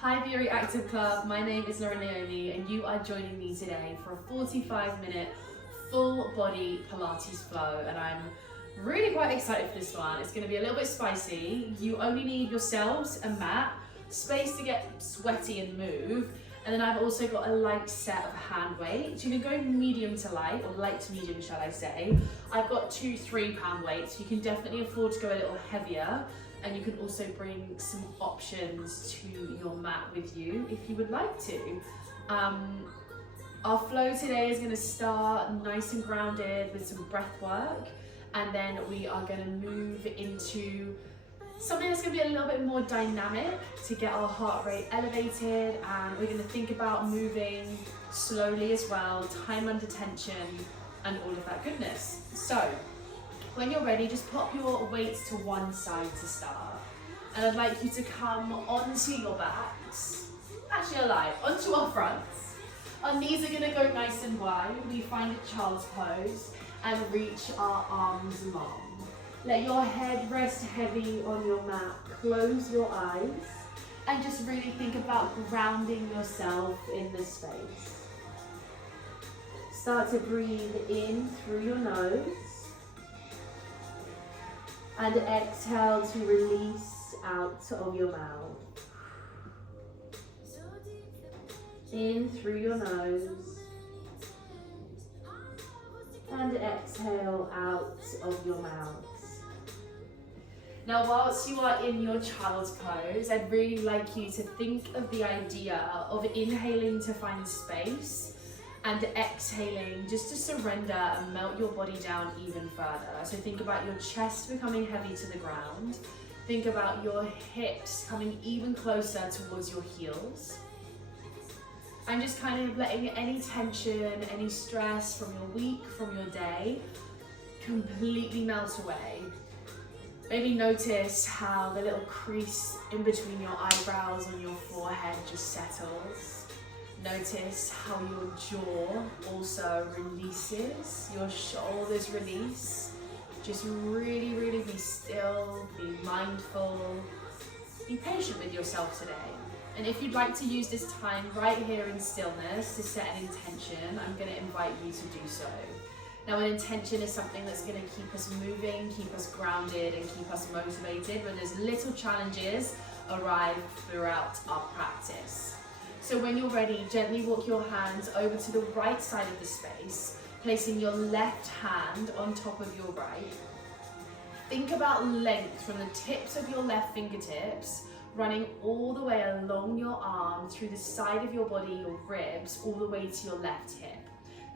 Hi Very Active Club, my name is Lauren Naomi and you are joining me today for a 45-minute full body Pilates flow, and I'm really quite excited for this one. It's going to be a little bit spicy. You only need yourselves a mat, space to get sweaty and move, and then I've also got a light set of hand weights. You can go medium to light, or light to medium shall I say. I've got 2 3-pound weights. You can definitely afford to go a little heavier, and you can also bring some options to your mat with you if you would like to. Our flow today is going to start nice and grounded with some breath work, and then we are going to move into something that's going to be a little bit more dynamic to get our heart rate elevated, and we're going to think about moving slowly as well, time under tension, and all of that goodness. So when you're ready, just pop your weights to one side to start. And I'd like you to come onto your backs, actually alive, onto our fronts. Our knees are gonna go nice and wide. We find a child's pose and reach our arms long. Let your head rest heavy on your mat. Close your eyes and just really think about grounding yourself in the space. Start to breathe in through your nose. And exhale to release out of your mouth. In through your nose. And exhale out of your mouth. Now, whilst you are in your child's pose, I'd really like you to think of the idea of inhaling to find space and exhaling just to surrender and melt your body down even further. So think about your chest becoming heavy to the ground. Think about your hips coming even closer towards your heels. And just kind of letting any tension, any stress from your week, from your day, completely melt away. Maybe notice how the little crease in between your eyebrows on your forehead just settles. Notice how your jaw also releases, your shoulders release. Just really, really be still, be mindful, be patient with yourself today. And if you'd like to use this time right here in stillness to set an intention, I'm going to invite you to do so. Now, an intention is something that's going to keep us moving, keep us grounded, and keep us motivated when there's little challenges arrive throughout our practice. So when you're ready, gently walk your hands over to the right side of the space, placing your left hand on top of your right. Think about length from the tips of your left fingertips, running all the way along your arm, through the side of your body, your ribs, all the way to your left hip.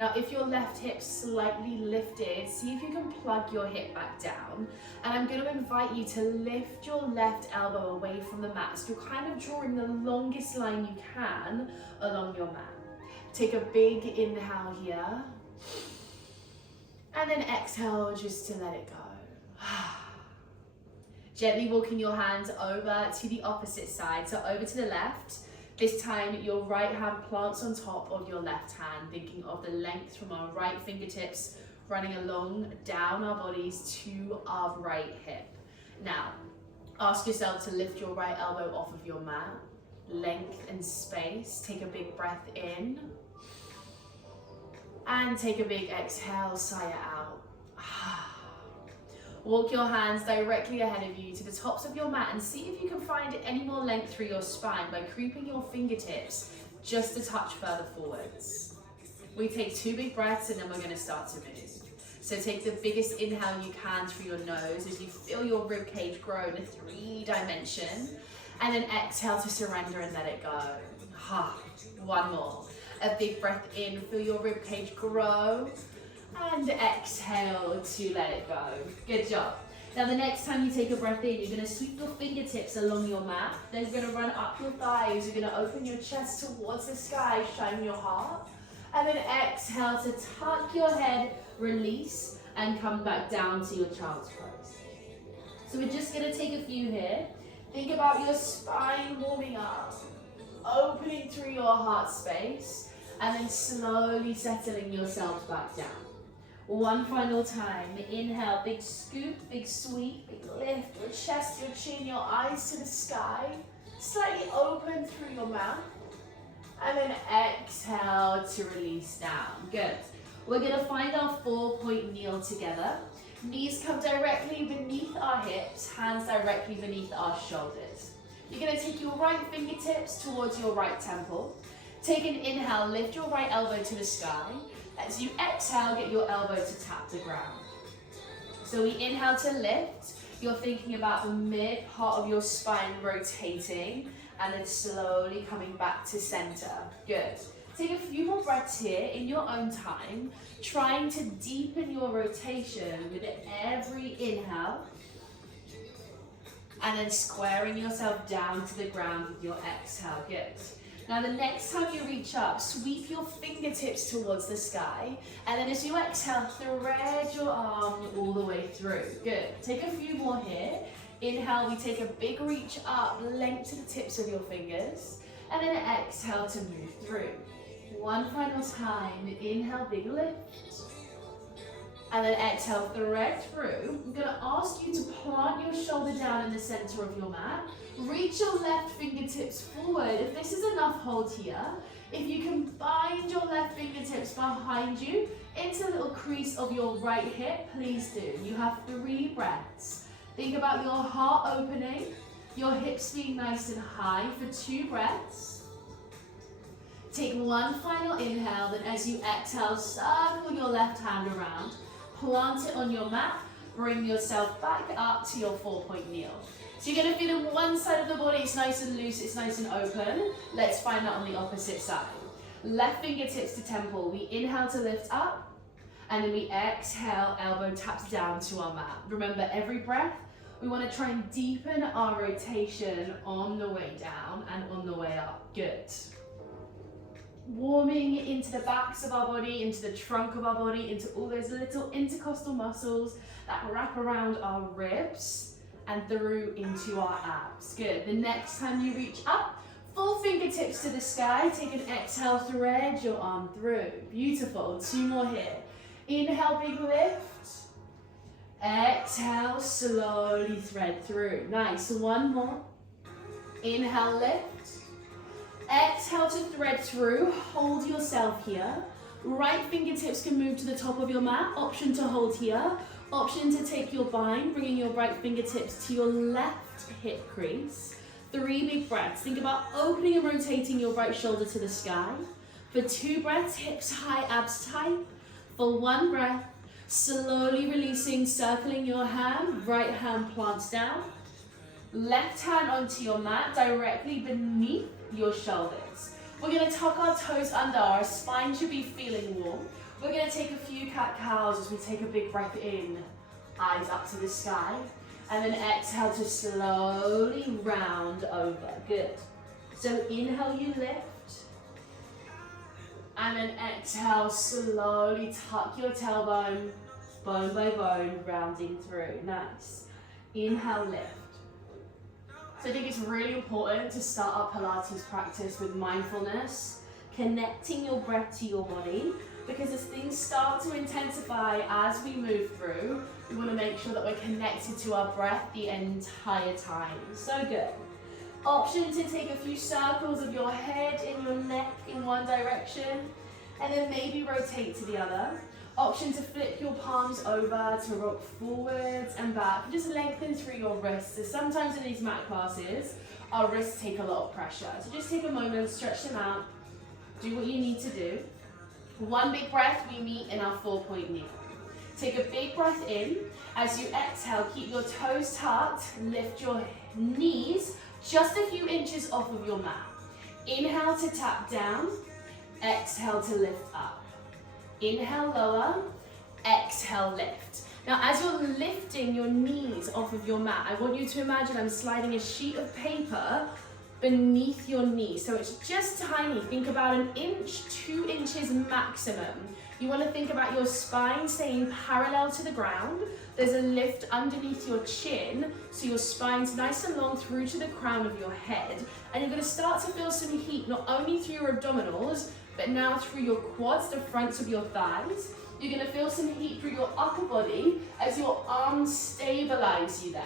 Now, if your left hip's slightly lifted, see if you can plug your hip back down. And I'm going to invite you to lift your left elbow away from the mat. So you're kind of drawing the longest line you can along your mat. Take a big inhale here. And then exhale just to let it go. Gently walking your hands over to the opposite side, so over to the left. This time, your right hand plants on top of your left hand, thinking of the length from our right fingertips running along down our bodies to our right hip. Now, ask yourself to lift your right elbow off of your mat. Length and space. Take a big breath in. And take a big exhale, sigh it out. Walk your hands directly ahead of you to the tops of your mat and see if you can find any more length through your spine by creeping your fingertips just a touch further forwards. We take 2 big breaths and then we're going to start to move. So take the biggest inhale you can through your nose as you feel your rib cage grow in a 3-dimension, and then exhale to surrender and let it go. One more. A big breath in, feel your rib cage grow. And exhale to let it go. Good job. Now the next time you take a breath in, you're going to sweep your fingertips along your mat. Then you're going to run up your thighs. You're going to open your chest towards the sky, shine your heart. And then exhale to tuck your head, release, and come back down to your child's pose. So we're just going to take a few here. Think about your spine warming up, opening through your heart space, and then slowly settling yourselves back down. One final time. Inhale, big scoop, big sweep, big lift, your chest, your chin, your eyes to the sky. slightly open through your mouth. And then exhale to release down. Good. We're gonna find our 4-point kneel together. Knees come directly beneath our hips, hands directly beneath our shoulders. You're gonna take your right fingertips towards your right temple. Take an inhale, lift your right elbow to the sky. As you exhale, get your elbow to tap the ground. So we inhale to lift. You're thinking about the mid part of your spine rotating and then slowly coming back to center. Good. Take a few more breaths here in your own time, trying to deepen your rotation with every inhale and then squaring yourself down to the ground with your exhale. Good. Now the next time you reach up, sweep your fingertips towards the sky, and then as you exhale, thread your arm all the way through. Good. Take a few more here. Inhale, we take a big reach up, length to the tips of your fingers, and then exhale to move through. One final time. Inhale, big lift, and then exhale, thread through. I'm going to ask you to plant your shoulder down in the center of your mat. Reach your left fingertips forward. If this is enough, hold here. If you can bind your left fingertips behind you into a little crease of your right hip, please do. You have 3 breaths. Think about your heart opening, your hips being nice and high for 2 breaths. Take one final inhale, then as you exhale, circle your left hand around, plant it on your mat, bring yourself back up to your 4-point kneel. So you're going to feel on one side of the body, it's nice and loose, it's nice and open. Let's find that on the opposite side. Left fingertips to temple. We inhale to lift up, and then we exhale, elbow taps down to our mat. Remember, every breath, we want to try and deepen our rotation on the way down and on the way up. Good. Warming into the backs of our body, into the trunk of our body, into all those little intercostal muscles that wrap around our ribs and through into our abs. Good. The next time you reach up, full fingertips to the sky. Take an exhale, thread your arm through. Beautiful. 2 more here. Inhale, big lift. Exhale, slowly thread through. Nice. 1 more. Inhale, lift. Exhale to thread through. Hold yourself here. Right fingertips can move to the top of your mat. Option to hold here. Option to take your bind, bringing your right fingertips to your left hip crease. 3 big breaths. Think about opening and rotating your right shoulder to the sky. For 2 breaths, hips high, abs tight. For 1 breath, slowly releasing, circling your hand. Right hand plants down. Left hand onto your mat, directly beneath your shoulders. We're going to tuck our toes under. Our spine should be feeling warm. We're going to take a few cat-cows as we take a big breath in, eyes up to the sky, and then exhale to slowly round over. Good. So inhale, you lift, and then exhale, slowly tuck your tailbone, bone by bone, rounding through. Nice. Inhale, lift. So I think it's really important to start our Pilates practice with mindfulness, connecting your breath to your body, because as things start to intensify as we move through, we want to make sure that we're connected to our breath the entire time. So good. Option to take a few circles of your head and your neck in one direction, and then maybe rotate to the other. Option to flip your palms over to rock forwards and back. Just lengthen through your wrists. So sometimes in these mat classes, our wrists take a lot of pressure. So just take a moment, stretch them out, do what you need to do. 1 big breath, we meet in our 4-point kneel. Take a big breath in. As you exhale, keep your toes tucked, lift your knees just a few inches off of your mat. Inhale to tap down, exhale to lift up. Inhale, lower, exhale, lift. Now, as you're lifting your knees off of your mat, I want you to imagine I'm sliding a sheet of paper beneath your knee. So it's just tiny. Think about 1 inch, 2 inches maximum. You want to think about your spine staying parallel to the ground. There's a lift underneath your chin, so your spine's nice and long through to the crown of your head. And you're going to start to feel some heat, not only through your abdominals, but now through your quads, the fronts of your thighs. You're going to feel some heat through your upper body as your arms stabilize you there.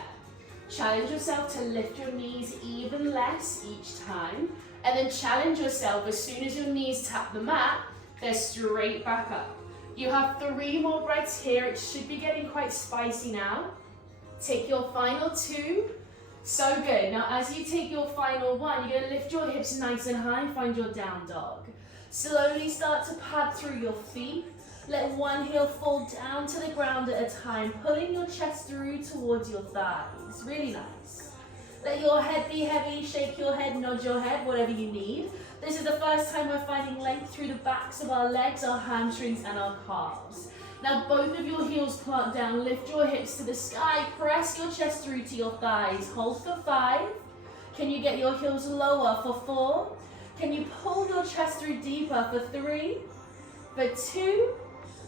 Challenge yourself to lift your knees even less each time. And then challenge yourself as soon as your knees tap the mat, they're straight back up. You have 3 more breaths here. It should be getting quite spicy now. Take your final 2. So good. Now as you take your final 1, you're going to lift your hips nice and high and find your down dog. Slowly start to pad through your feet. Let one heel fall down to the ground at a time, pulling your chest through towards your thighs. Really nice. Let your head be heavy, shake your head, nod your head, whatever you need. This is the first time we're finding length through the backs of our legs, our hamstrings, and our calves. Now both of your heels plant down, lift your hips to the sky, press your chest through to your thighs. Hold for 5. Can you get your heels lower for 4? Can you pull your chest through deeper for 3, for 2,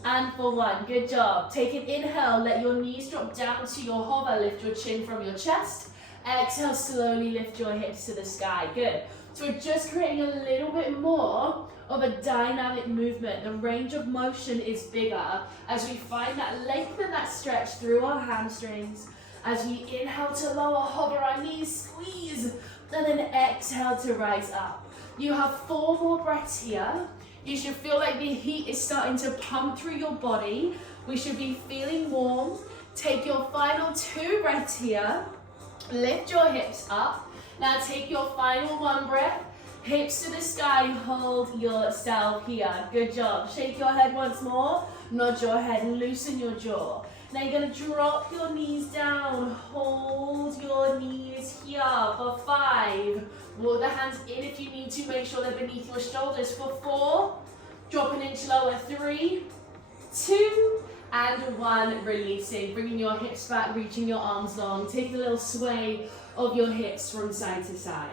and for 1? Good job. Take an inhale, let your knees drop down to your hover, lift your chin from your chest. Exhale, slowly lift your hips to the sky. Good. So we're just creating a little bit more of a dynamic movement. The range of motion is bigger as we find that length and that stretch through our hamstrings. As we inhale to lower, hover our knees, squeeze, and then exhale to rise up. You have 4 more breaths here. You should feel like the heat is starting to pump through your body. We should be feeling warm. Take your final 2 breaths here. Lift your hips up. Now take your final 1 breath. Hips to the sky, hold yourself here. Good job. Shake your head once more. Nod your head, loosen your jaw. Now you're going to drop your knees down. Hold your knees here for 5. Walk the hands in if you need to. Make sure they're beneath your shoulders for 4. Drop an inch lower. 3, 2, and 1. Releasing. Bringing your hips back, reaching your arms long. Take a little sway of your hips from side to side.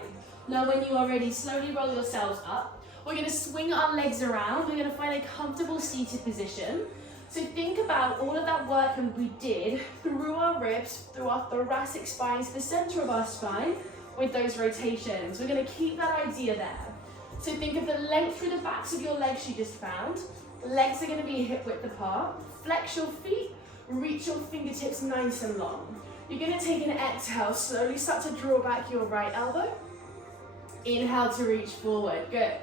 Now when you are ready, slowly roll yourselves up. We're going to swing our legs around. We're going to find a comfortable seated position. So think about all of that work we did through our ribs, through our thoracic spine, to the center of our spine with those rotations. We're going to keep that idea there. So think of the length through the backs of your legs you just found. Legs are going to be hip width apart. Flex your feet, reach your fingertips nice and long. You're going to take an exhale, slowly start to draw back your right elbow. Inhale to reach forward, good.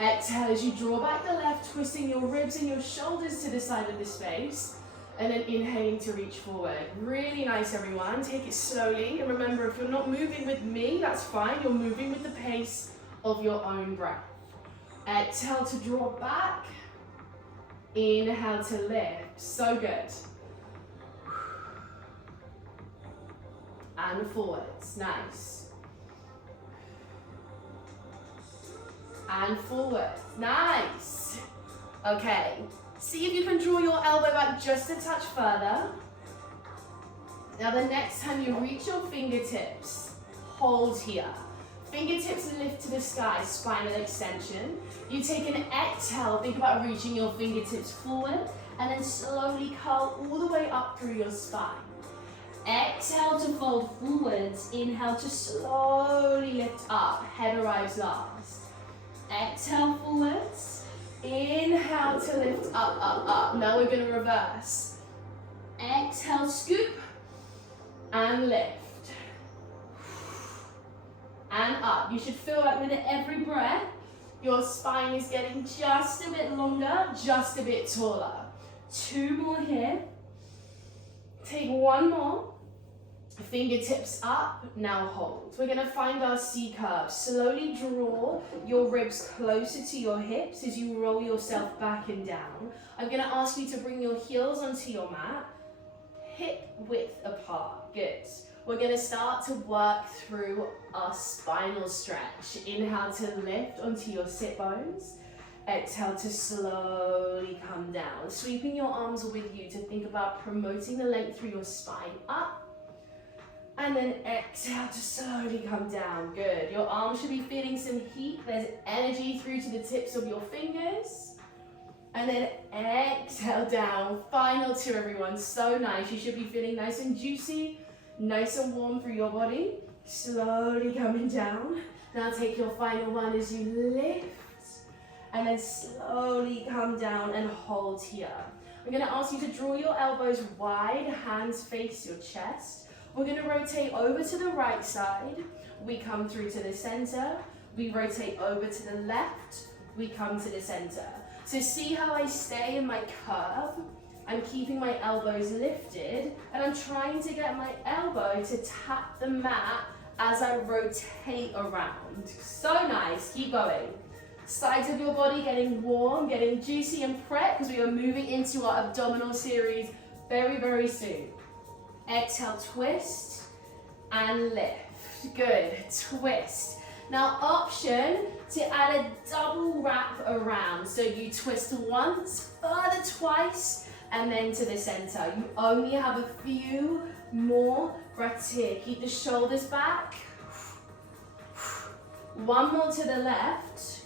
Exhale as you draw back the left, twisting your ribs and your shoulders to the side of the space, and then inhaling to reach forward. Really nice, everyone. Take it slowly, and remember, if you're not moving with me, that's fine. You're moving with the pace of your own breath. Exhale to draw back. Inhale to lift. So good. And forwards. Nice. And forward. Nice. Okay. See if you can draw your elbow back just a touch further. Now the next time you reach your fingertips, hold here. Fingertips lift to the sky, spinal extension. You take an exhale, think about reaching your fingertips forward, and then slowly curl all the way up through your spine. Exhale to fold forwards. Inhale to slowly lift up. Head arrives last. Exhale forwards. Inhale to lift up, up, up. Now we're going to reverse. Exhale, scoop, and lift. And up. You should feel like with every breath, your spine is getting just a bit longer, just a bit taller. 2 more here. Take 1 more. Fingertips up, now hold. We're going to find our C curve. Slowly draw your ribs closer to your hips as you roll yourself back and down. I'm going to ask you to bring your heels onto your mat, hip width apart. Good. We're going to start to work through our spinal stretch. Inhale to lift onto your sit bones. Exhale to slowly come down. Sweeping your arms with you to think about promoting the length through your spine up. And then exhale to slowly come down. Good. Your arms should be feeling some heat. There's energy through to the tips of your fingers. And then exhale down. Final 2, everyone. So nice. You should be feeling nice and juicy, nice and warm through your body. Slowly coming down. Now take your final 1 as you lift. And then slowly come down and hold here. I'm going to ask you to draw your elbows wide, hands face your chest. We're gonna rotate over to the right side. We come through to the center. We rotate over to the left. We come to the center. So see how I stay in my curve? I'm keeping my elbows lifted, and I'm trying to get my elbow to tap the mat as I rotate around. So nice, keep going. Sides of your body getting warm, getting juicy and prepped, because we are moving into our abdominal series very, very soon. Exhale, twist and lift. Good, twist. Now option to add a double wrap around. So you twist once, further twice, and then to the center. You only have a few more breaths here. Keep the shoulders back. One more to the left.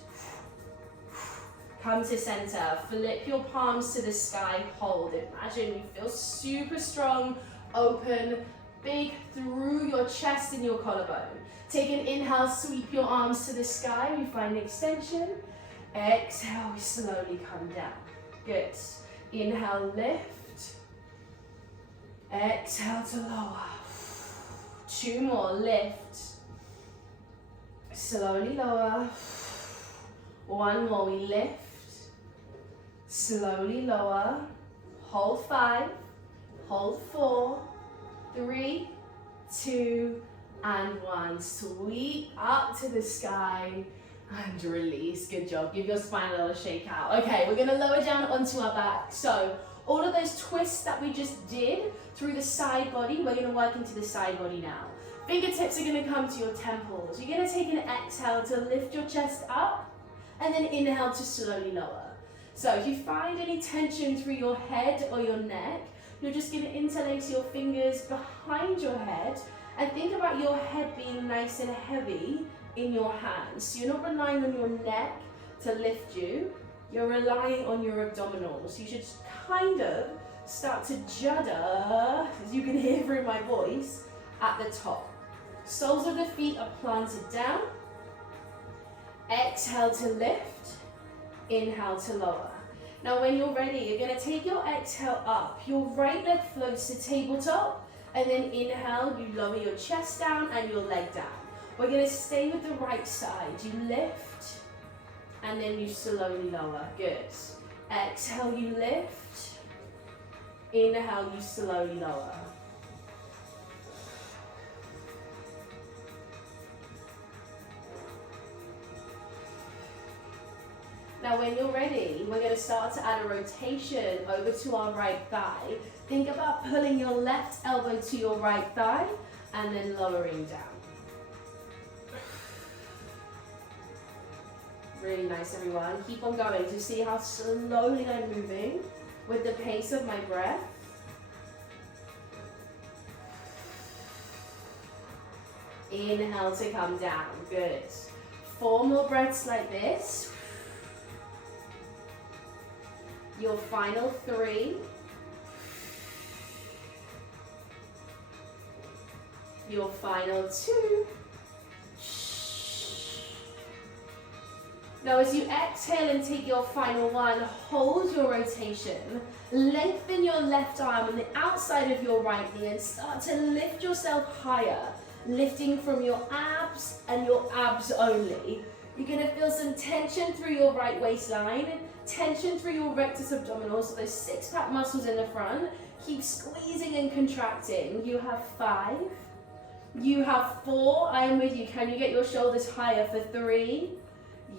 Come to center. Flip your palms to the sky. Hold. Imagine you feel super strong, open, big through your chest and your collarbone. Take an inhale, sweep your arms to the sky. We find extension. Exhale, we slowly come down. Good. Inhale, lift. Exhale to lower. Two more, lift. Slowly lower. One more, we lift. Slowly lower. Hold 5. Hold 4. 3, 2, and 1. Sweep up to the sky and release. Good job. Give your spine a little shake out. Okay, we're going to lower down onto our back. So all of those twists that we just did through the side body, we're going to work into the side body now. Fingertips are going to come to your temples. You're going to take an exhale to lift your chest up, and then inhale to slowly lower. So if you find any tension through your head or your neck, you're just going to interlace your fingers behind your head and think about your head being nice and heavy in your hands. So you're not relying on your neck to lift you, you're relying on your abdominals. You should kind of start to judder, as you can hear through my voice, at the top. Soles of the feet are planted down. Exhale to lift, inhale to lower. Now when you're ready, you're going to take your exhale up. Your right leg floats to tabletop, and then inhale, you lower your chest down and your leg down. We're going to stay with the right side. You lift, and then you slowly lower. Good. Exhale, you lift. Inhale, you slowly lower. Now when you're ready, we're going to start to add a rotation over to our right thigh. Think about pulling your left elbow to your right thigh and then lowering down. Really nice, everyone. Keep on going to see how slowly I'm moving with the pace of my breath. Inhale to come down. Good. 4 more breaths like this. Your final 3. Your final 2. Now as you exhale and take your final 1, hold your rotation. Lengthen your left arm on the outside of your right knee and start to lift yourself higher. Lifting from your abs and your abs only. You're going to feel some tension through your right waistline, tension through your rectus abdominals, so those 6-pack muscles in the front. Keep squeezing and contracting. You have 5. You have 4. I am with you. Can you get your shoulders higher for 3?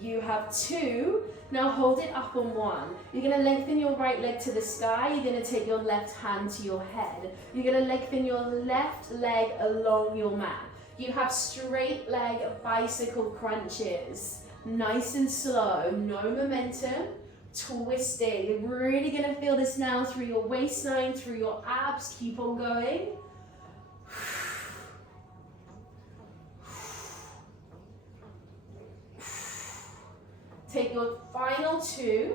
You have 2. Now hold it up on 1. You're going to lengthen your right leg to the sky. You're going to take your left hand to your head. You're going to lengthen your left leg along your mat. You have straight leg bicycle crunches. Nice and slow. No momentum. Twisting. You're really going to feel this now through your waistline, through your abs. Keep on going. Take your final 2,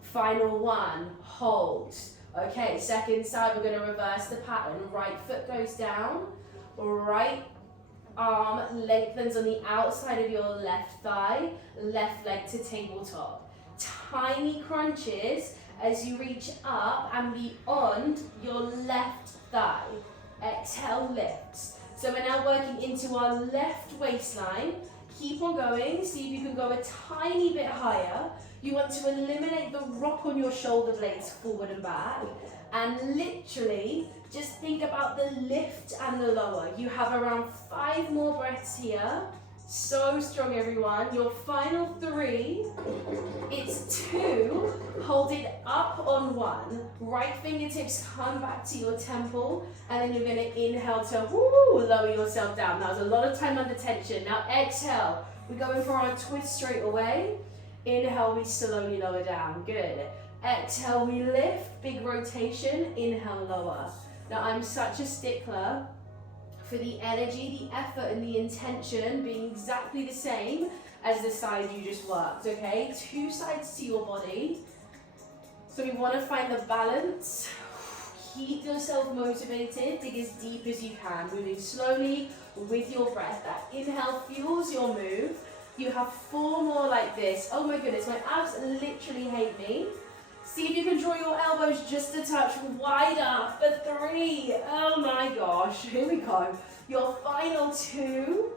final 1, hold. Okay, second side, we're going to reverse the pattern. Right foot goes down, right arm lengthens on the outside of your left thigh, left leg to tabletop. Tiny crunches as you reach up and beyond your left thigh. Exhale, lifts. So we're now working into our left waistline. Keep on going, see if you can go a tiny bit higher. You want to eliminate the rock on your shoulder blades forward and back. And literally, just think about the lift and the lower. You have around 5 more breaths here. So strong, everyone. Your final 3, it's 2, hold it up on 1. Right fingertips come back to your temple, and then you're gonna inhale to lower yourself down. That was a lot of time under tension. Now exhale, we're going for our twist straight away. Inhale, we slowly lower down, good. Exhale, we lift, big rotation, inhale, lower. Now I'm such a stickler for the energy, the effort, and the intention being exactly the same as the side you just worked, okay? 2 sides to your body. So we want to find the balance. Keep yourself motivated, dig as deep as you can, moving slowly with your breath. That inhale fuels your move. You have 4 more like this. Oh my goodness, my abs literally hate me. See if you can draw your elbows just a touch wider for 3. Oh my gosh, here we go. Your final 2.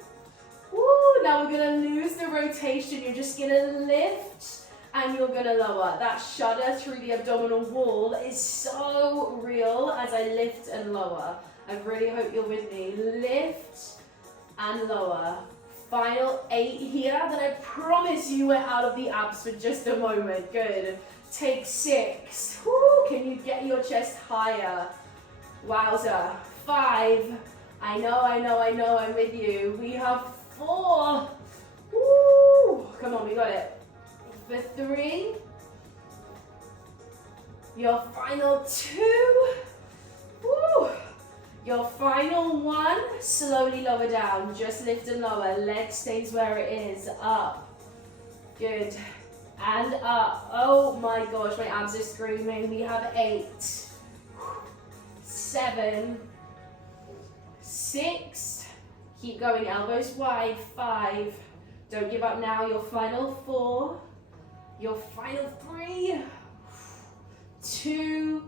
Woo, now we're gonna lose the rotation. You're just gonna lift and you're gonna lower. That shudder through the abdominal wall is so real as I lift and lower. I really hope you're with me. Lift and lower. Final 8 here, then I promise you we're out of the abs for just a moment. Good. Take 6. Woo, can you get your chest higher? Wowza. 5. I know, I'm with you. We have 4. Woo, come on, we got it. For 3. Your final 2. Woo. Your final 1, slowly lower down. Just lift and lower. Leg stays where it is. Up. Good. And up. Oh my gosh, my abs are screaming. We have 8, 7, 6. Keep going, elbows wide. 5. Don't give up now. Your final 4. Your final 3. 2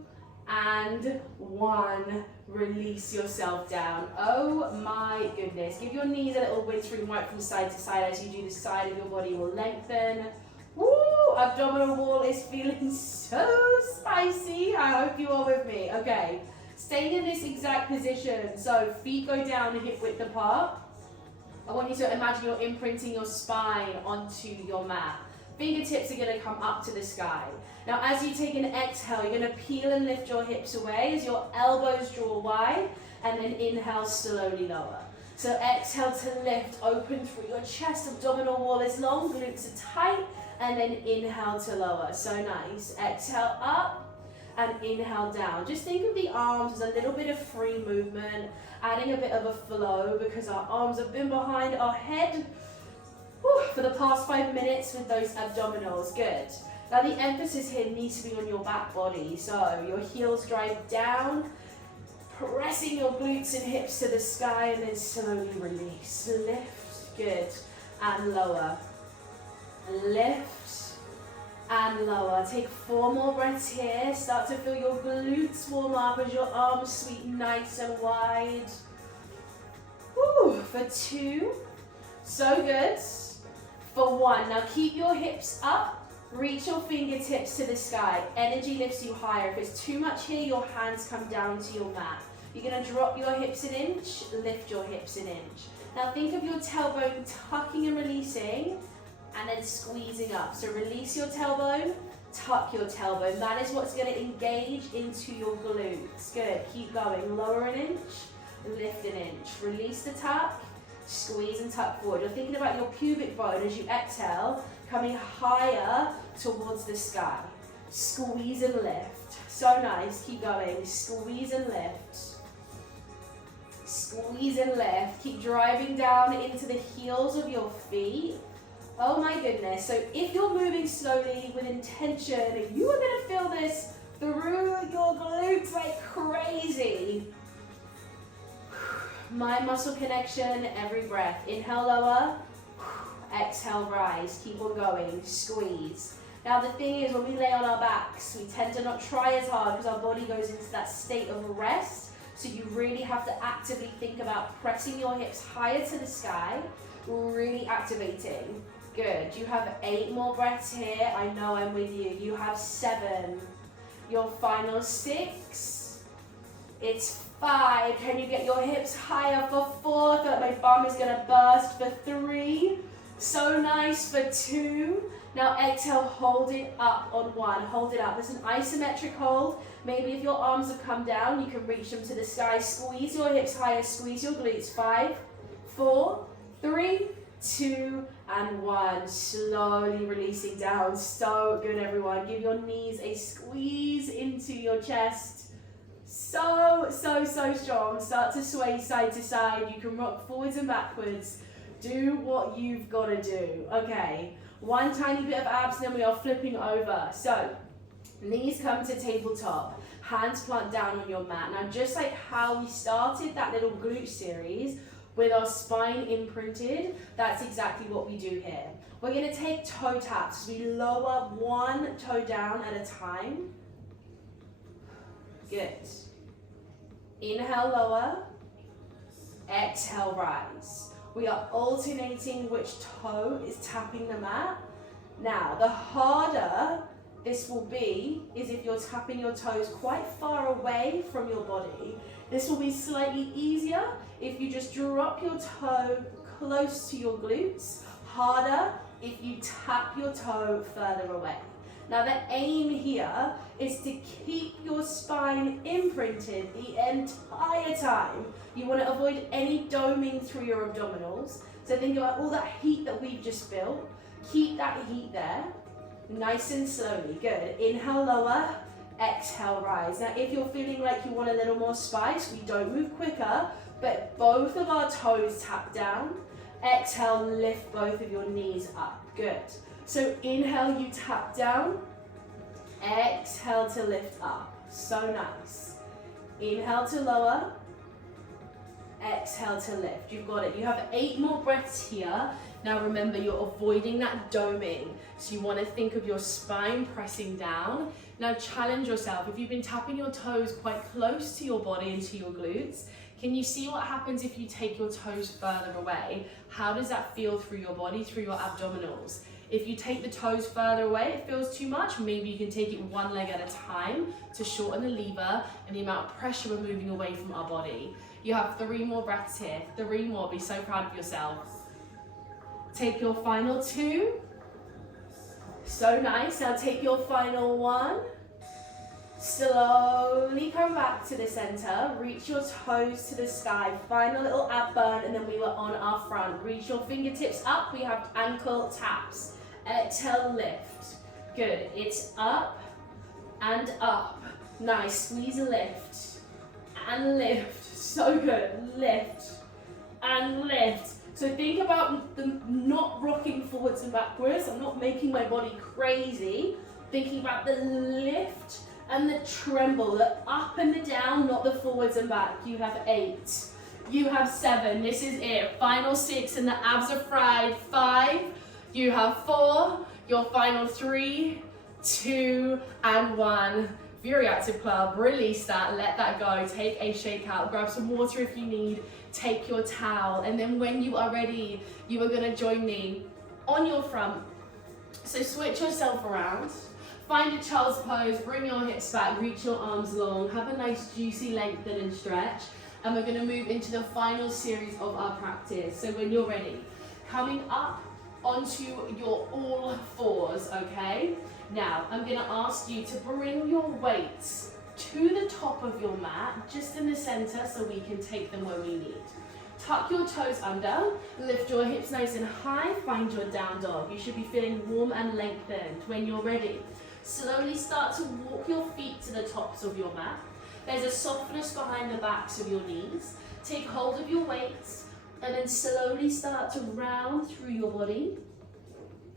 and 1. Release yourself down. Oh my goodness. Give your knees a little wintering right from side to side as you do. The side of your body will lengthen. Woo! Abdominal wall is feeling so spicy. I hope you are with me. Okay. Staying in this exact position. So feet go down, hip width apart. I want you to imagine you're imprinting your spine onto your mat. Fingertips are going to come up to the sky. Now as you take an exhale, you're going to peel and lift your hips away as your elbows draw wide, and then inhale, slowly lower. So exhale to lift, open through your chest, abdominal wall is long, glutes are tight, and then inhale to lower. So nice. Exhale up and inhale down. Just think of the arms as a little bit of free movement, adding a bit of a flow because our arms have been behind our head for the past 5 minutes with those abdominals. Good. Now the emphasis here needs to be on your back body. So your heels drive down, pressing your glutes and hips to the sky, and then slowly release. Lift. Good. And lower. Lift and lower. Take 4 more breaths here. Start to feel your glutes warm up as your arms sweep nice and wide. Woo. For 2. So good. For 1. Now keep your hips up. Reach your fingertips to the sky. Energy lifts you higher. If it's too much here, your hands come down to your mat. You're going to drop your hips an inch, lift your hips an inch. Now think of your tailbone tucking and releasing, and then squeezing up. So release your tailbone, tuck your tailbone. That is what's going to engage into your glutes. Good. Keep going. Lower an inch, lift an inch. Release the tuck, squeeze and tuck forward. You're thinking about your pubic bone as you exhale, coming higher towards the sky. Squeeze and lift. So nice. Keep going. Squeeze and lift. Squeeze and lift. Keep driving down into the heels of your feet. Oh my goodness. So if you're moving slowly with intention, you are going to feel this through your glutes like crazy. Mind muscle connection every breath. Inhale, lower. Exhale, rise. Keep on going. Squeeze. Now the thing is, when we lay on our backs, we tend to not try as hard because our body goes into that state of rest. So you really have to actively think about pressing your hips higher to the sky, really activating. Good. You have 8 more breaths here. I know I'm with you. You have 7. Your final 6. It's 5. Can you get your hips higher for 4? I feel like my bum is going to burst for 3. So nice for 2. Now exhale, hold it up on 1. Hold it up. It's an isometric hold. Maybe if your arms have come down, you can reach them to the sky. Squeeze your hips higher, squeeze your glutes. 5, 4, 3, 2, and 1. Slowly releasing down. So good, everyone. Give your knees a squeeze into your chest. So strong. Start to sway side to side. You can rock forwards and backwards. Do what you've got to do. Okay, one tiny bit of abs, and then we are flipping over. So, knees come to tabletop. Hands plant down on your mat. Now, just like how we started that little glute series, with our spine imprinted, that's exactly what we do here. We're going to take toe taps. We lower one toe down at a time. Good. Inhale, lower. Exhale, rise. We are alternating which toe is tapping the mat. Now, the harder this will be is if you're tapping your toes quite far away from your body. This will be slightly easier if you just drop your toe close to your glutes. Harder if you tap your toe further away. Now the aim here is to keep your spine imprinted the entire time. You want to avoid any doming through your abdominals. So think about all that heat that we've just built. Keep that heat there. Nice and slowly. Good. Inhale, lower. Exhale, rise. Now if you're feeling like you want a little more spice, we don't move quicker, but both of our toes tap down. Exhale, lift both of your knees up. Good. So inhale, you tap down. Exhale to lift up. So nice. Inhale to lower. Exhale to lift. You've got it. You have 8 more breaths here. Now remember, you're avoiding that doming. So you want to think of your spine pressing down. Now challenge yourself. If you've been tapping your toes quite close to your body and to your glutes, can you see what happens if you take your toes further away? How does that feel through your body, through your abdominals? If you take the toes further away, it feels too much. Maybe you can take it one leg at a time to shorten the lever and the amount of pressure we're moving away from our body. You have 3 more breaths here. 3 more. Be so proud of yourself. Take your final 2. So nice. Now take your final 1. Slowly come back to the center. Reach your toes to the sky. Find a little ab burn, and then we were on our front. Reach your fingertips up. We have ankle taps. Exhale, lift. Good. It's up and up. Nice. Squeeze and lift. And lift. So good. Lift and lift. So think about them not rocking forwards and backwards. I'm not making my body crazy. Thinking about the lift and the tremble, the up and the down, not the forwards and back. You have 8. You have 7. This is it. Final 6 and the abs are fried. 5. You have 4. Your final 3, 2, and 1. Very active club. Release that. Let that go. Take a shake out. Grab some water if you need. Take your towel. And then when you are ready, you are going to join me on your front. So switch yourself around. Find a child's pose, bring your hips back, reach your arms long, have a nice juicy lengthen and stretch, and we're going to move into the final series of our practice. So when you're ready, coming up onto your all fours, okay? Now, I'm going to ask you to bring your weights to the top of your mat, just in the center, so we can take them where we need. Tuck your toes under, lift your hips nice and high, find your down dog. You should be feeling warm and lengthened. When you're ready, slowly start to walk your feet to the tops of your mat. There's a softness behind the backs of your knees. Take hold of your weights and then slowly start to round through your body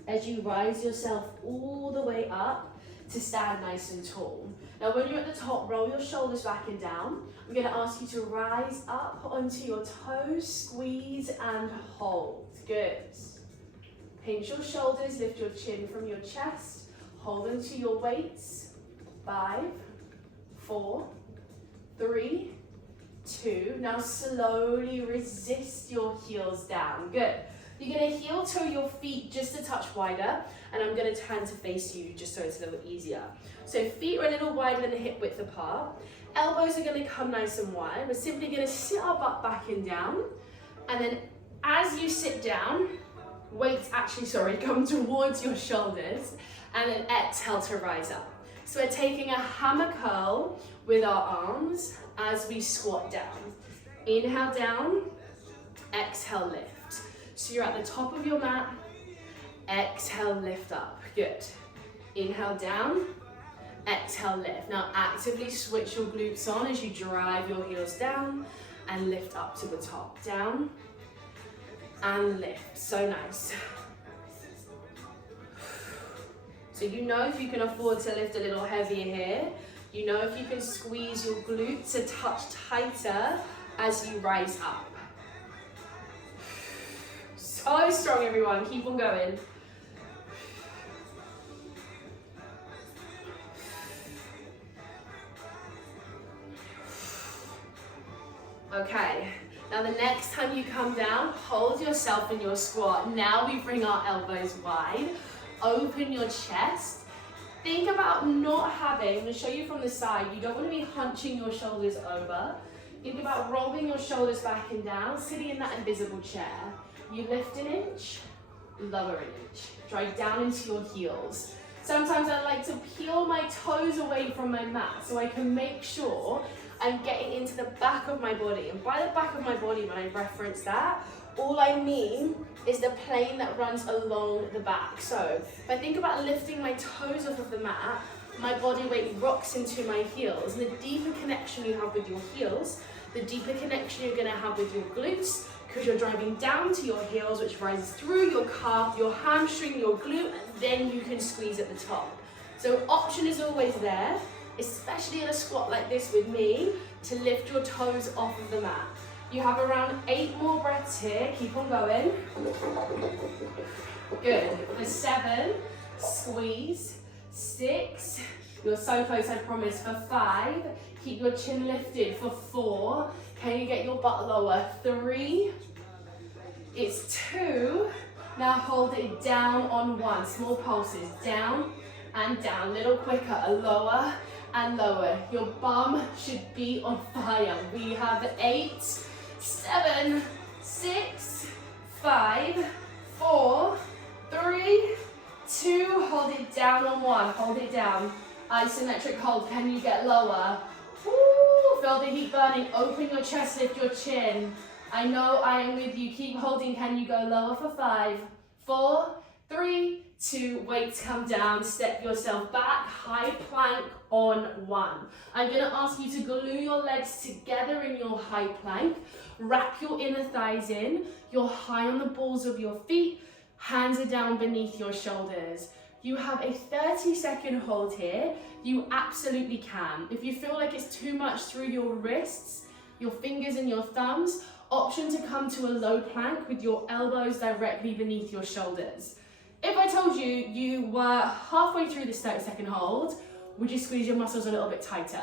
as you rise yourself all the way up to stand nice and tall. Now when you're at the top, roll your shoulders back and down. I'm going to ask you to rise up onto your toes, squeeze and hold. Good. Pinch your shoulders, lift your chin from your chest. Hold onto your weights. 5, 4, 3, 2. Now slowly resist your heels down. Good. You're going to heel toe your feet just a touch wider, and I'm going to turn to face you just so it's a little easier. So feet are a little wider than the hip width apart. Elbows are going to come nice and wide. We're simply going to sit our butt back and down, and then as you sit down, weights come towards your shoulders, and then exhale to rise up. So we're taking a hammer curl with our arms as we squat down. Inhale down, exhale lift. So you're at the top of your mat, exhale lift up. Good. Inhale down, exhale lift. Now actively switch your glutes on as you drive your heels down and lift up to the top. Down and lift. So nice. So you know if you can afford to lift a little heavier here. You know if you can squeeze your glutes a touch tighter as you rise up. So strong, everyone. Keep on going. Okay. Now the next time you come down, hold yourself in your squat. Now we bring our elbows wide. Open your chest. Think about not having, I'm going to show you from the side, you don't want to be hunching your shoulders over. Think about rolling your shoulders back and down, sitting in that invisible chair. You lift an inch, lower an inch. Drive down into your heels. Sometimes I like to peel my toes away from my mat so I can make sure I'm getting into the back of my body. And by the back of my body, when I reference that, all I mean is the plane that runs along the back. So if I think about lifting my toes off of the mat, my body weight rocks into my heels. And the deeper connection you have with your heels, the deeper connection you're gonna have with your glutes, because you're driving down to your heels, which rises through your calf, your hamstring, your glute, and then you can squeeze at the top. So option is always there, especially in a squat like this with me, to lift your toes off of the mat. You have around 8 more breaths here. Keep on going. Good. For 7, squeeze. 6, you're so close, I promise. For 5, keep your chin lifted. For 4, can you get your butt lower? 3, it's 2. Now hold it down on 1. Small pulses. Down and down. Little quicker. Lower and lower. Your bum should be on fire. We have 8, 7, 6, 5, 4, 3, 2, hold it down on 1, hold it down. Isometric hold, can you get lower? Woo, feel the heat burning, open your chest, lift your chin. I know I am with you, keep holding, can you go lower for 5, 4, 3, 2, weights come down, step yourself back, high plank on 1. I'm gonna ask you to glue your legs together in your high plank, wrap your inner thighs in, you're high on the balls of your feet, hands are down beneath your shoulders. You have a 30-second hold here, you absolutely can. If you feel like it's too much through your wrists, your fingers and your thumbs, option to come to a low plank with your elbows directly beneath your shoulders. If I told you you were halfway through this 30-second hold, would you squeeze your muscles a little bit tighter?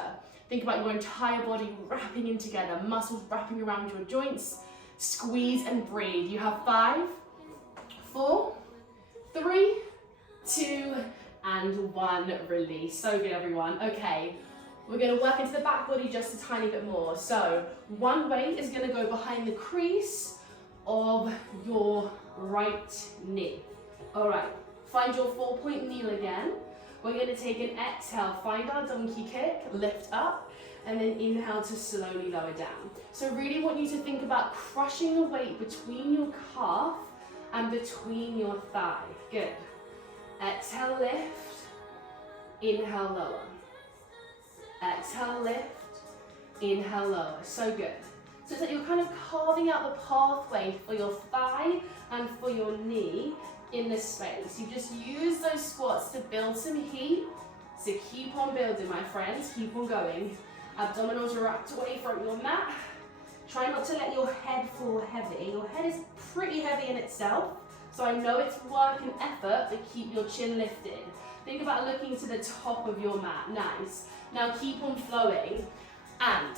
Think about your entire body wrapping in together, muscles wrapping around your joints. Squeeze and breathe. You have 5, 4, 3, 2, and 1. Release. So good, everyone. Okay, we're going to work into the back body just a tiny bit more. So one weight is going to go behind the crease of your right knee. All right, find your 4-point kneel again. We're going to take an exhale, find our donkey kick, lift up, and then inhale to slowly lower down. So really want you to think about crushing the weight between your calf and between your thigh. Good. Exhale, lift. Inhale, lower. Exhale, lift. Inhale, lower. So good. So it's like you're kind of carving out the pathway for your thigh and for your knee in this space. You just use those squats to build some heat. So keep on building, my friends. Keep on going. Abdominals are wrapped away from your mat. Try not to let your head fall heavy. Your head is pretty heavy in itself, So I know it's work and effort, but keep your chin lifted. Think about looking to the top of your mat. Nice. Now keep on flowing. And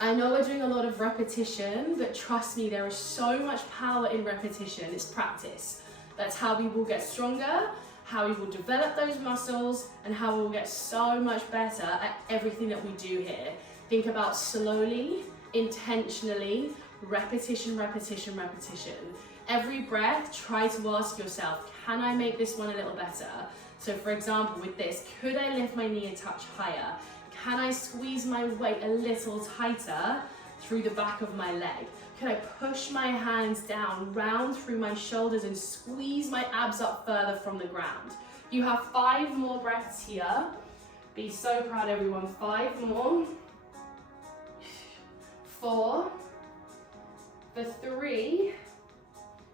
I know we're doing a lot of repetition, but trust me, there is so much power in repetition. It's practice. That's how we will get stronger, how we will develop those muscles, and how we will get so much better at everything that we do here. Think about slowly, intentionally, repetition, repetition, repetition. Every breath, try to ask yourself, can I make this one a little better? So for example, with this, could I lift my knee a touch higher? Can I squeeze my weight a little tighter through the back of my leg? Can I push my hands down, round through my shoulders and squeeze my abs up further from the ground? You have 5 more breaths here. Be so proud, everyone. 5 more. 4. For 3.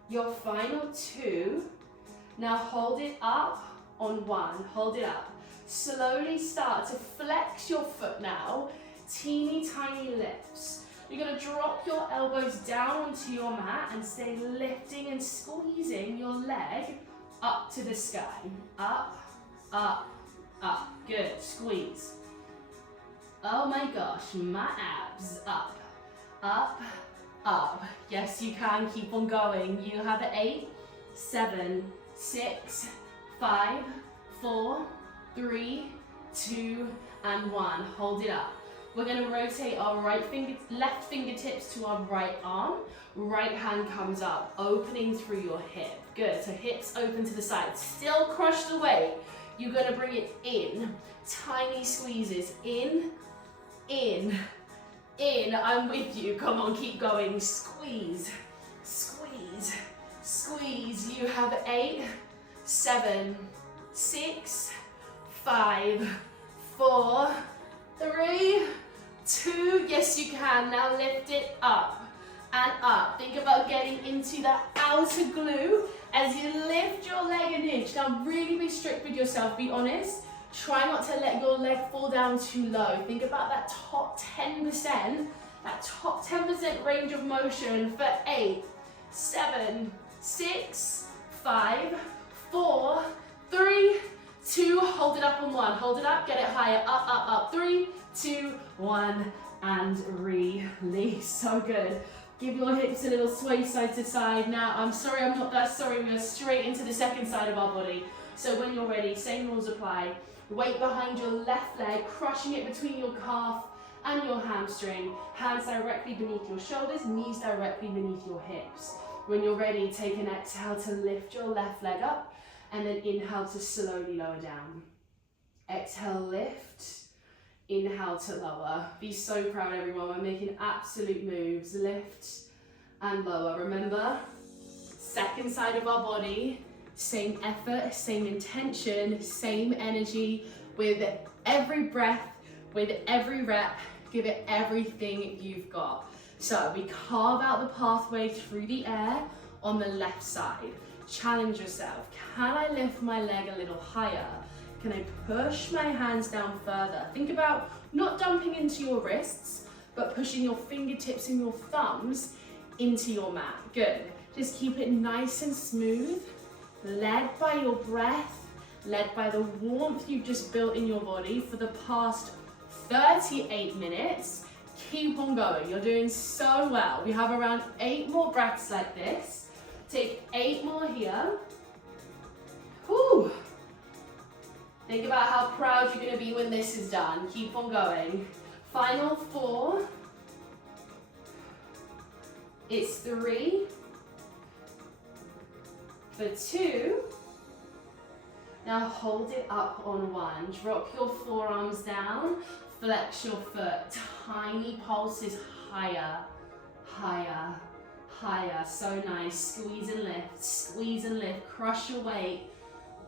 Your final 2. Now hold it up on 1. Hold it up. Slowly start to flex your foot now. Teeny tiny lifts. You're going to drop your elbows down onto your mat and stay lifting and squeezing your leg up to the sky. Up, up, up. Good. Squeeze. Oh my gosh, my abs. Up, up, up. Yes, you can. Keep on going. You have 8, 7, 6, 5, 4, 3, 2, and 1. Hold it up. We're going to rotate our left fingertips to our right arm. Right hand comes up, opening through your hip. Good. So hips open to the side. Still crush the weight. You're going to bring it in. Tiny squeezes. In, in, in. I'm with you. Come on, keep going. Squeeze, squeeze, squeeze. You have 8, 7, 6, 5, 4, 3, 2. Yes, you can. Now lift it up and up. Think about getting into that outer glute as you lift your leg an inch. Now really be strict with yourself. Be honest. Try not to let your leg fall down too low. Think about that top 10%, that top 10% range of motion for 8, 7, 6, 5, 4, 3, 2, hold it up on 1. Hold it up, get it higher. Up, up, up. 3, 2, 1, and release. So good. Give your hips a little sway side to side. Now, I'm sorry, I'm not that sorry. We are straight into the second side of our body. So when you're ready, same rules apply. Weight behind your left leg, crushing it between your calf and your hamstring. Hands directly beneath your shoulders, knees directly beneath your hips. When you're ready, take an exhale to lift your left leg up, and then inhale to slowly lower down. Exhale, lift. Inhale to lower. Be so proud, everyone. We're making absolute moves. Lift and lower. Remember, second side of our body, same effort, same intention, same energy. With every breath, with every rep, give it everything you've got. So we carve out the pathway through the air on the left side. Challenge yourself. Can I lift my leg a little higher? Can I push my hands down further? Think about not dumping into your wrists, but pushing your fingertips and your thumbs into your mat. Good. Just keep it nice and smooth, led by your breath, led by the warmth you've just built in your body for the past 38 minutes. Keep on going. You're doing so well. We have around 8 more breaths like this. Take 8 more here. Whew. Think about how proud you're going to be when this is done. Keep on going. Final 4. It's 3. For 2. Now hold it up on 1. Drop your forearms down. Flex your foot. Tiny pulses higher, higher, higher. So nice. Squeeze and lift. Squeeze and lift. Crush your weight.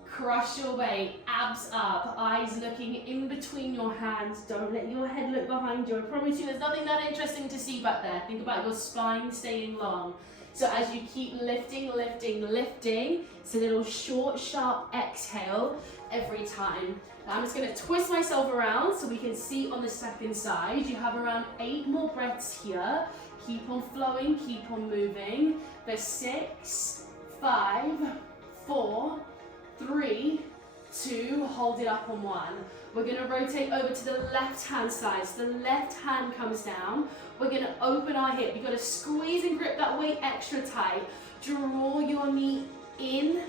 Crush your weight, abs up, eyes looking in between your hands. Don't let your head look behind you. I promise you there's nothing that interesting to see back there. Think about your spine staying long. So as you keep lifting, lifting, lifting, it's a little short, sharp exhale every time. Now I'm just going to twist myself around so we can see on the second side. You have around 8 more breaths here. Keep on flowing, keep on moving. For 6, 5, 4, 3, 2, hold it up on 1. We're going to rotate over to the left hand side. So the left hand comes down. We're going to open our hip. You've got to squeeze and grip that weight extra tight. Draw your knee in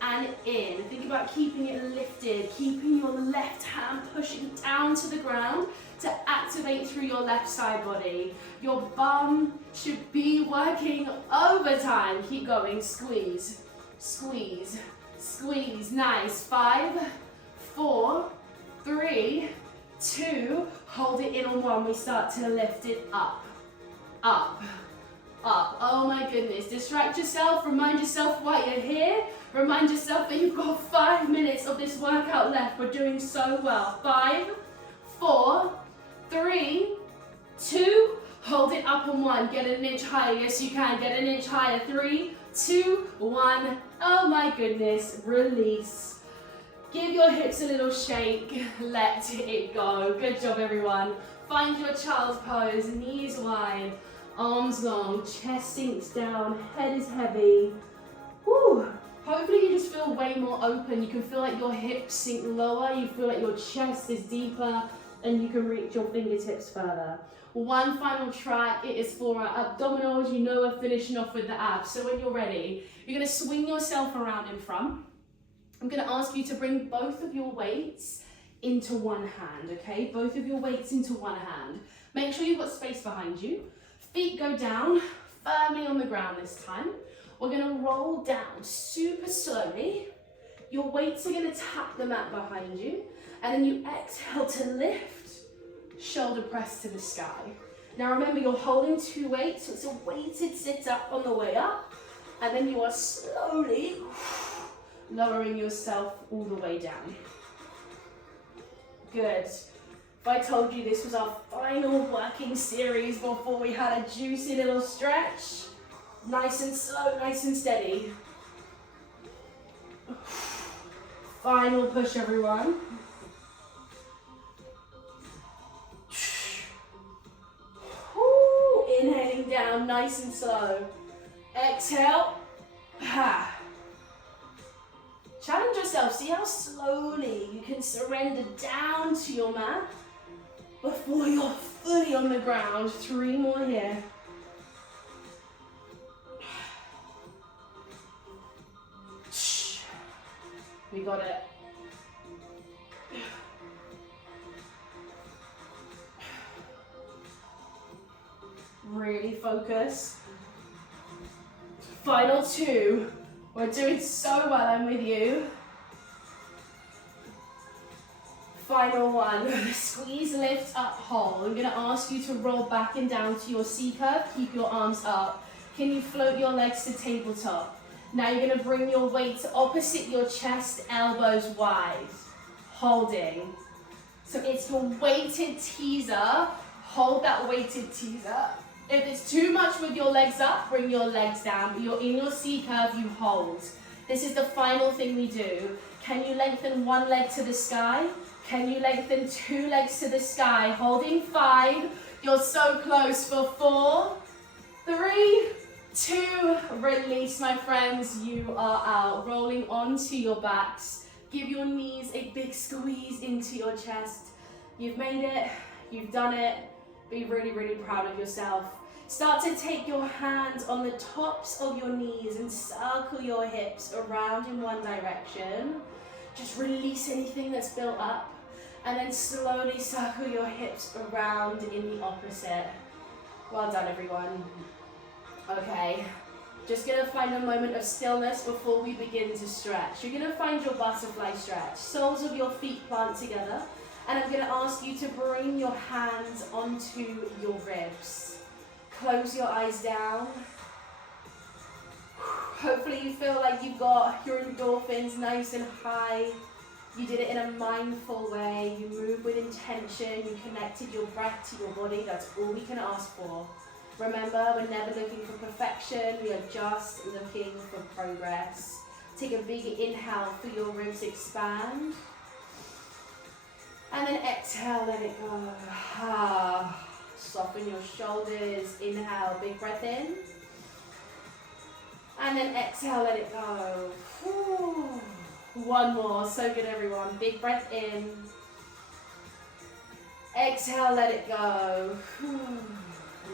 and in. Think about keeping it lifted, keeping your left hand pushing down to the ground to activate through your left side body. Your bum should be working overtime. Keep going. Squeeze, squeeze, squeeze. Nice. 5, 4, 3, 2, hold it in on 1. We start to lift it up, up, up. Oh my goodness. Distract yourself. Remind yourself why you're here. Remind yourself that you've got 5 minutes of this workout left. We're doing so well. 5, 4, 3, 2, hold it up on 1. Get an inch higher. Yes, you can. Get an inch higher. 3, 2, 1. Oh my goodness. Release. Give your hips a little shake. Let it go. Good job, everyone. Find your child's pose. Knees wide, arms long, chest sinks down, head is heavy. Woo. Hopefully you just feel way more open. You can feel like your hips sink lower. You feel like your chest is deeper and you can reach your fingertips further. One final track. It is for our abdominals. You know we're finishing off with the abs. So when you're ready, you're going to swing yourself around in front. I'm going to ask you to bring both of your weights into one hand, okay? Both of your weights into one hand. Make sure you've got space behind you. Feet go down, firmly on the ground this time. We're going to roll down super slowly. Your weights are going to tap the mat behind you. And then you exhale to lift, shoulder press to the sky. Now remember, you're holding 2 weights, so it's a weighted sit up on the way up. And then you are slowly lowering yourself all the way down. Good. If I told you this was our final working series before we had a juicy little stretch, nice and slow, nice and steady. Final push, everyone. Woo. Inhaling down, nice and slow. Exhale. Ha. Challenge yourself, see how slowly you can surrender down to your mat before you're fully on the ground. 3 more here. We got it. Really focus. Final 2. We're doing so well, I'm with you. Final 1. Squeeze, lift, up, hold. I'm going to ask you to roll back and down to your C curve. Keep your arms up. Can you float your legs to tabletop? Now you're going to bring your weight opposite your chest, elbows wide. Holding. So it's your weighted teaser. Hold that weighted teaser. If it's too much with your legs up, bring your legs down. You're in your C curve, you hold. This is the final thing we do. Can you lengthen 1 leg to the sky? Can you lengthen 2 legs to the sky? Holding 5. You're so close for 4, 3, 2. Release, my friends. You are out. Rolling onto your backs. Give your knees a big squeeze into your chest. You've made it. You've done it. Be really, really proud of yourself. Start to take your hands on the tops of your knees and circle your hips around in one direction. Just release anything that's built up. And then slowly circle your hips around in the opposite. Well done, everyone. Okay, just gonna find a moment of stillness before we begin to stretch. You're gonna find your butterfly stretch. Soles of your feet plant together. And I'm going to ask you to bring your hands onto your ribs. Close your eyes down. Hopefully you feel like you've got your endorphins nice and high. You did it in a mindful way. You moved with intention. You connected your breath to your body. That's all we can ask for. Remember, we're never looking for perfection. We are just looking for progress. Take a big inhale, feel your ribs expand. And then exhale, let it go. Soften your shoulders. Inhale, big breath in. And then exhale, let it go. Whew. One more, so good everyone. Big breath in. Exhale, let it go. Whew.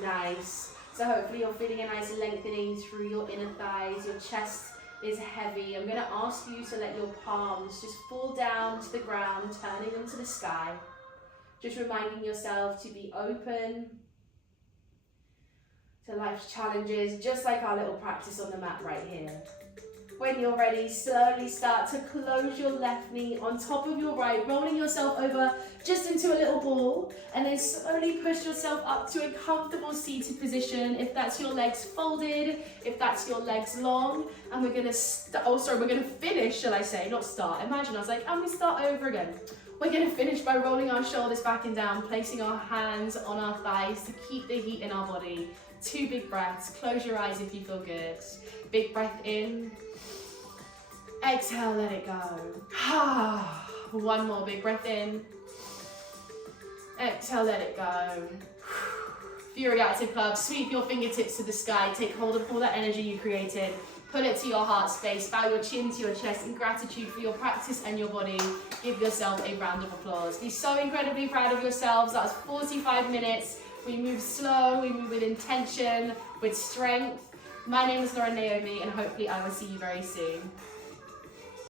Nice. So hopefully you're feeling a nice lengthening through your inner thighs. Your chest is heavy. I'm going to ask you to let your palms just fall down to the ground, turning them to the sky. Just reminding yourself to be open to life's challenges, just like our little practice on the mat right here. When you're ready, slowly start to close your left knee on top of your right, rolling yourself over just into a little ball, and then slowly push yourself up to a comfortable seated position. If that's your legs folded, if that's your legs long, and we're gonna we're gonna finish, shall I say, not start. Imagine I was like, and we start over again. We're gonna finish by rolling our shoulders back and down, placing our hands on our thighs to keep the heat in our body. 2 big breaths. Close your eyes if you feel good. Big breath in. Exhale, let it go. One more big breath in. Exhale, let it go. Fury Active Club, sweep your fingertips to the sky. Take hold of all that energy you created. Pull it to your heart space. Bow your chin to your chest in gratitude for your practice and your body. Give yourself a round of applause. Be so incredibly proud of yourselves. That was 45 minutes. We move slow, we move with intention, with strength. My name is Lauren Naomi, and hopefully I will see you very soon.